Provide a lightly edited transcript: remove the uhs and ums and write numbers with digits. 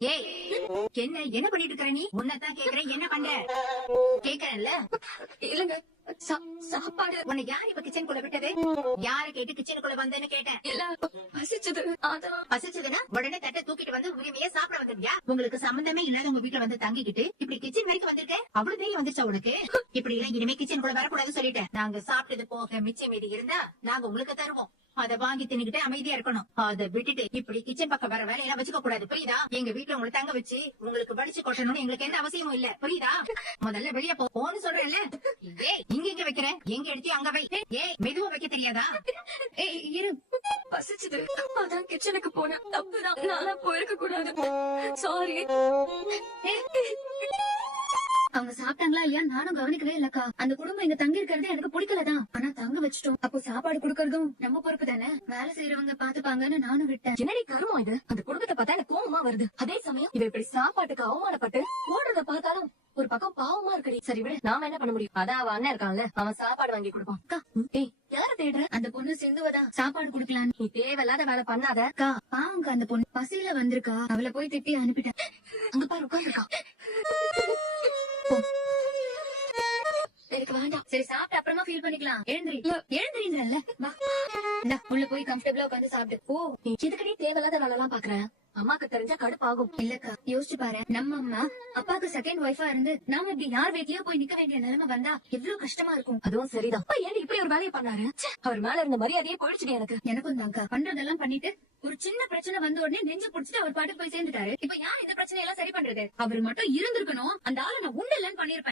ஏய், என்ன என்ன பண்ணிட்டு இருக்கற நீ? உன்னதான் கேக்குறேன், என்ன பண்ற? கேக்குறேன்ல. இல்லங்க, சாப்பாடு. உன்னை யார் இப்ப கிச்சனுக்குள்ள விட்டது? யார கேட்டு கிச்சனுக்குள்ள வந்தேன்னு கேட்டேன். இல்ல, பசிச்சது. அதான். பசிச்சதுன்னா உடனே தட்டை தூக்கிட்டு வந்து உரிமையா சாப்பிட வந்துருக்கியா? உங்களுக்கு சம்பந்தமே இல்லாத உங்க வீட்டுல வந்து தங்கிக்கிட்டு இப்படி கிச்சன் வரைக்கும் வந்திருக்க? அவ்வளவு தைரியம் வந்துச்சா உனக்கு? இப்படி எல்லாம் இனிமே கிச்சனுக்குள்ள வரக்கூடாதுன்னு சொல்லிட்டேன். நாங்க சாப்பிட்டது போக மிச்சம் மீதி இருந்தா நாங்க உங்களுக்கு தருவோம். அத வாங்கி தின்னுகிட்டு அமைதியா இருக்கணும். அத விட்டுட்டு இப்படி கிச்சன் பக்கம் வர வேலையெல்லாம் வச்சுக்க கூடாது, புரியுதா? எங்க வீட்டுல உங்களை தங்க வச்சு உங்களுக்கு வடிச்சு கொட்டணும்னு எங்களுக்கு எந்த அவசியமும் இல்ல, புரியுதா? முதல்ல வெளிய போன்னு சொல்றேன்ல. ஏய், இங்க வைக்கிறேன், எங்க எடுத்து அங்க வை. ஏய், மெதுவா வைக்க தெரியாதா? ஏய், இரு. பசிச்சது, அதான் கிச்சனுக்கு போனேன். தப்புதான், நானா போயிருக்க கூடாது. சாரி. அவங்க சாப்பிட்டாங்களா இல்லையா நானும் கவனிக்கவே இல்லக்கா. அந்த குடும்பம் இங்க தங்கி இருக்கிறது எனக்கு பிடிக்கலதான். ஆனா தங்க வச்சுட்டோம். அப்போ சாப்பாடு குடுக்கறதும் நம்ம பொறுப்பு தானே. வேலை செய்யறவங்க பாத்துப்பாங்கன்னு நானும் விட்டேன். என்னடி கருமம் இது? அந்த குடும்பத்தை பார்த்தா எனக்கு கோவமா வருது. அதே சமயம் இவ இப்படி சாப்பாட்டுக்கு அவமானப்பட்டு ஓடுறத பார்த்தாலும் ஒரு பக்கம் பாவமா இருக்கடி. சரி விடு, நாம என்ன பண்ண முடியும்? அதான் அவன் அண்ணன் இருக்கான்ல, அவன் சாப்பாடு வாங்கி கொடுப்பான். அக்கா, ஏய், யார தேடுற? அந்த பொண்ணு சிந்துவதான் சாப்பாடு குடுக்கலாம். நீ தேவையில்லாத வேலை பண்ணாத. அக்கா, பாவங்க அந்த பொண்ணு பசியில வந்திருக்கா. அவளை போய் திட்டி அனுப்பிட்டேன். அங்க பாரு, உட்காந்துருக்கா. எனக்கு வேண்டாம். சரி, சாப்பிட்டு அப்புறமா ஃபீல் பண்ணிக்கலாம். எழுந்திரீங்கல்ல, வா. உள்ள போய் கம்ஃபர்டபிளா உட்காந்து சாப்பிட்டு. ஓ, நீ எதுக்கடி தேவையில்லாத வேலை எல்லாம் பாக்குறேன்? அம்மாக்கு தெரிஞ்சா கடுப்பாகும். இல்லக்கா, யோசிச்சு பாரு. நம்ம அம்மா அப்பாக்கு செகண்ட் ஒய்ஃபா இருந்து நாம இப்படி யார் வீட்லயோ போய் நிக்க வேண்டிய நிலைமை வந்தா எவ்வளவு கஷ்டமா இருக்கும். அதுவும் சரிதான். அப்பா ஏன் இப்படி ஒரு வேலையை பண்ணாரு? அவர் மேல இருந்த மரியாதையே போயிடுச்சுடி எனக்கு. எனக்கும் தான்க்கா. பண்றதெல்லாம் பண்ணிட்டு ஒரு சின்ன பிரச்சனை வந்த உடனே நெஞ்சு புடிச்சிட்டு அவர் பாட்டுக்கு போய் சேர்ந்துட்டாரு. இப்ப யார் இந்த பிரச்சனை எல்லாம் சரி பண்றது? அவர் மட்டும் இருந்திருக்கணும். அந்த ஆளை நான் உண்டு இல்லன்னு பண்ணிருப்பேன்.